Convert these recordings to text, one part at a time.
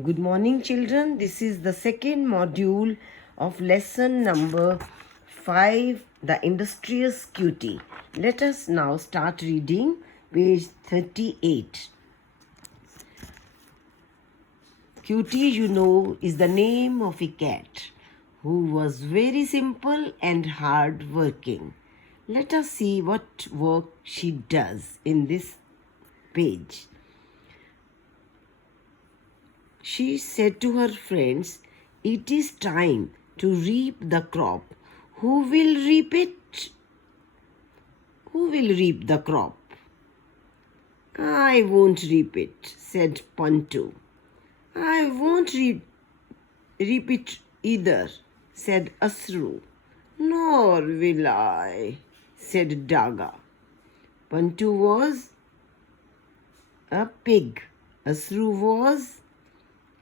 Good morning, children. This is the second module of lesson number 5, The Industrious Cutie. Let us now start reading page 38. Cutie, you know, is the name of a cat who was very simple and hard working. Let us see what work she does in this page. She said to her friends, "It is time to reap the crop. Who will reap it? Who will reap the crop?" "I won't reap it," said Pantu. "I won't reap it either," said Asru. "Nor will I," said Daga. Pantu was a pig. Asru was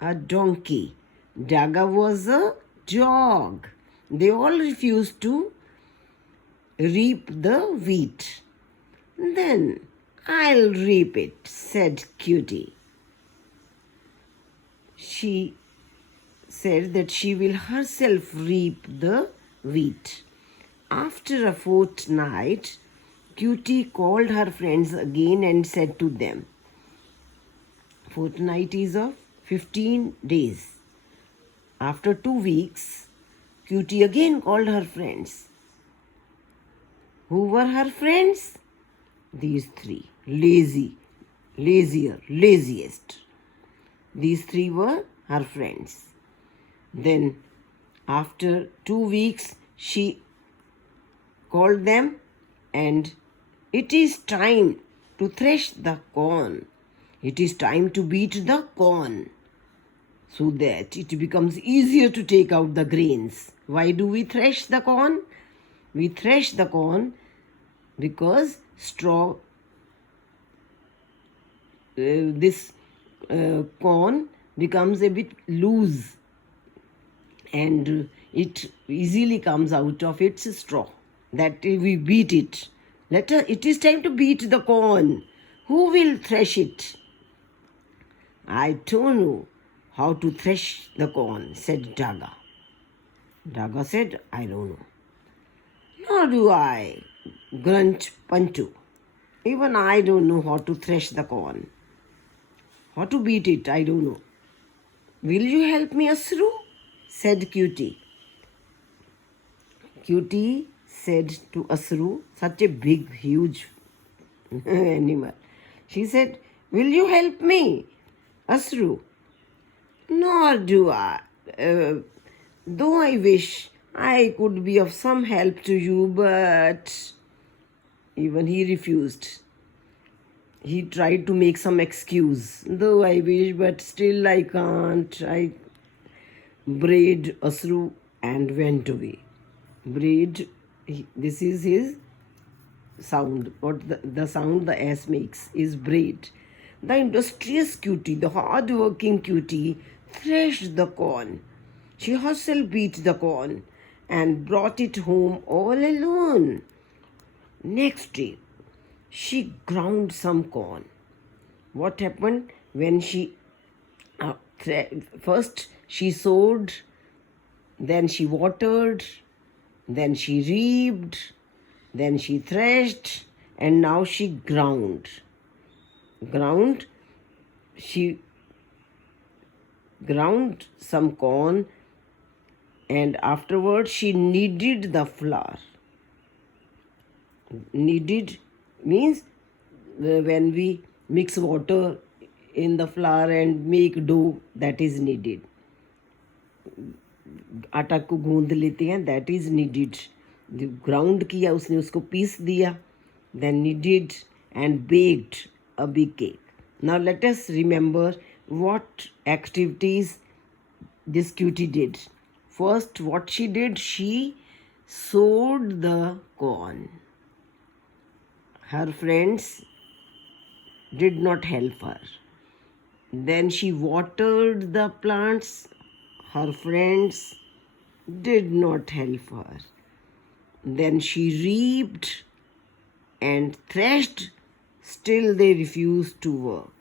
a donkey. Daga was a dog. They all refused to reap the wheat. "Then I'll reap it," said Cutie. She said that she will herself reap the wheat. After a fortnight, Cutie called her friends again and said to them, fortnight is of 15 days. After 2 weeks, Cutie again called her friends. Who were her friends? These three. Laziest. These three were her friends. Then, after 2 weeks, she called them, and "It is time to thresh the corn. It is time to beat the corn, so that it becomes easier to take out the grains." Why do we thresh the corn? We thresh the corn because straw, this corn becomes a bit loose and it easily comes out of its straw. That we beat it. It is time to beat the corn. Who will thresh it? "I don't know how to thresh the corn," said Daga. Daga said, "I don't know." "Nor do I," grunt Pantu. "Even I don't know how to thresh the corn. How to beat it, I don't know." "Will you help me, Asru?" said Cutie. Cutie said to Asru, such a big, huge animal. She said, "Will you help me, Asru?" "Nor do I. Though I wish I could be of some help to you, but..." Even he refused. He tried to make some excuse. "Though I wish, but still I can't." I brayed Asru and went away. Braid, this is his sound. What the sound the S makes is braid. The industrious Cutie, the hard-working Cutie, threshed the corn. She herself beat the corn and brought it home all alone. Next day, she ground some corn. What happened when she first she sowed, then she watered, then she reaped, then she threshed, and now she ground. She ground some corn, and afterwards she kneaded the flour. Kneaded means when we mix water in the flour and make dough, that is kneaded. आटा को गूंद लेते हैं, that is needed. Ground किया उसने, उसको piece दिया, then kneaded and baked a big cake. Now let us remember what activities this Cutie did. First, what she did, she sowed the corn. Her friends did not help her. Then she watered the plants. Her friends did not help her. Then she reaped and threshed. Still they refused to work.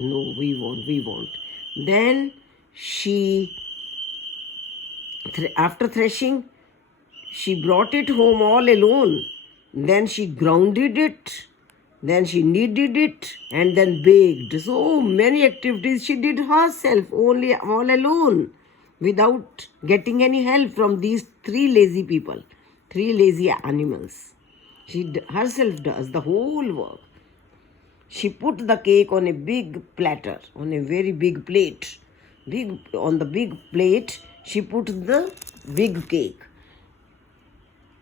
"No, we won't. Then she, after threshing, she brought it home all alone. Then she grounded it. Then she kneaded it and then baked. So many activities she did herself, only all alone, without getting any help from these three lazy people, three lazy animals. She herself does the whole work. She put the cake on a big platter, on a very big plate. On the big plate, she put the big cake.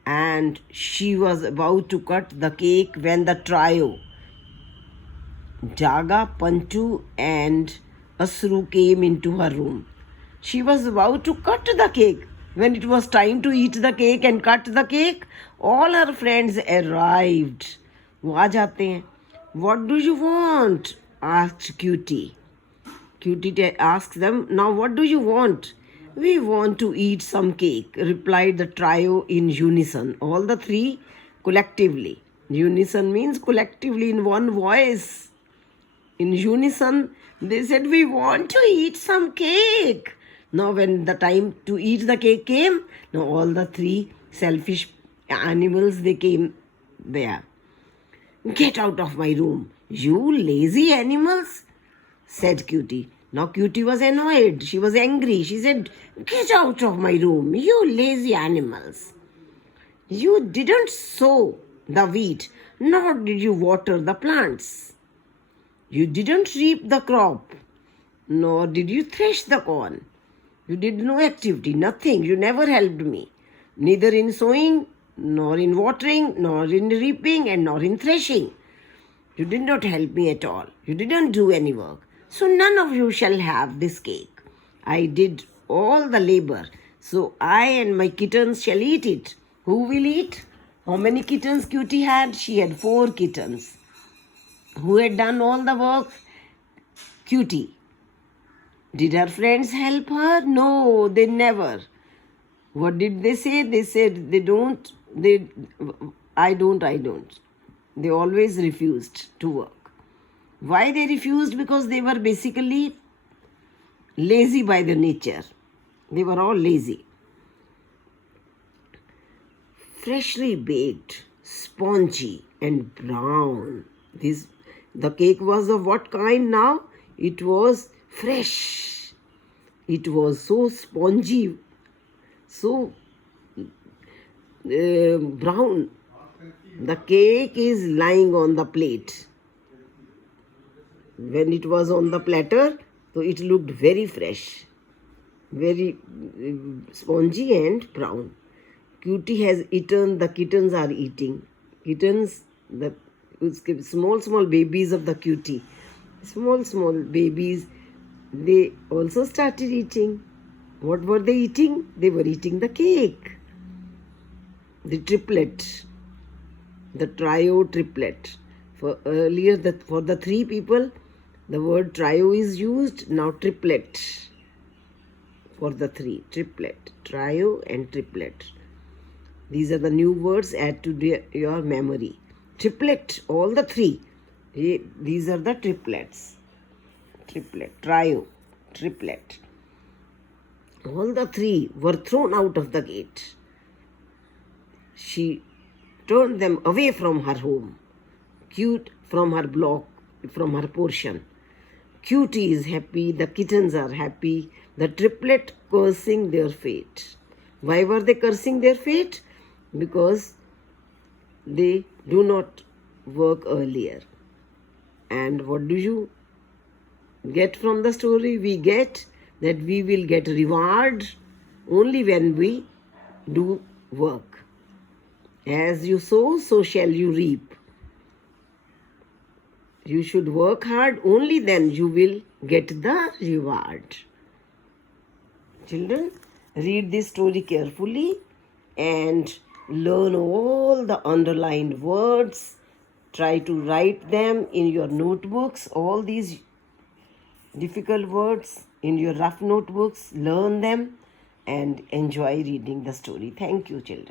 And she was about to cut the cake when the trio, Jaga, Panchu, and Asru, came into her room. She was about to cut the cake. When it was time to eat the cake and cut the cake, all her friends arrived. वो आ जाते हैं. What do you want? Asked Cutie. Cutie asks them, now what do you want? We want to eat some cake, replied the trio in unison. All the three collectively. Unison means collectively in one voice. In unison, they said, we want to eat some cake. Now when the time to eat the cake came, now all the three selfish animals, they came there. Get out of my room, you lazy animals, said Cutie. Now Cutie was annoyed. She was angry. She said, get out of my room, you lazy animals. You didn't sow the wheat, nor did you water the plants. You didn't reap the crop, nor did you thresh the corn. You did no activity, nothing. You never helped me, neither in sowing, nor in watering, nor in reaping, and nor in threshing. You did not help me at all. You didn't do any work. So none of you shall have this cake. I did all the labor, so I and my kittens shall eat it. Who will eat? How many kittens Cutie had? She had 4 kittens. Who had done all the work? Cutie. Did her friends help her? No, they never. What did they say? They said I don't. They always refused to work. Why they refused? Because they were basically lazy by their nature. They were all lazy. Freshly baked, spongy and brown. The cake was of what kind now? It was fresh. It was so spongy, so brown. The cake is lying on the plate. When it was on the platter, so it looked very fresh, very spongy and brown. Cutie has eaten, the kittens are eating. Kittens, the small babies of the Cutie, small babies, they also started eating. What were they eating? They were eating the cake. The triplet, the trio triplet. For earlier, for the 3 people, the word trio is used. Now triplet for the 3. Triplet, trio and triplet. These are the new words. Add to your memory. Triplet, all the 3. These are the triplets. Triplet, trio, triplet. All the 3 were thrown out of the gate. She turned them away from her home, from her block, from her portion. Cutie is happy, the kittens are happy, the triplet cursing their fate. Why were they cursing their fate? Because they do not work earlier. And what do you get from the story? We get that we will get reward only when we do work. As you sow, so shall you reap. You should work hard, only then you will get the reward. Children, read this story carefully and learn all the underlined words. Try to write them in your notebooks, all these difficult words in your rough notebooks. Learn them and enjoy reading the story. Thank you, children.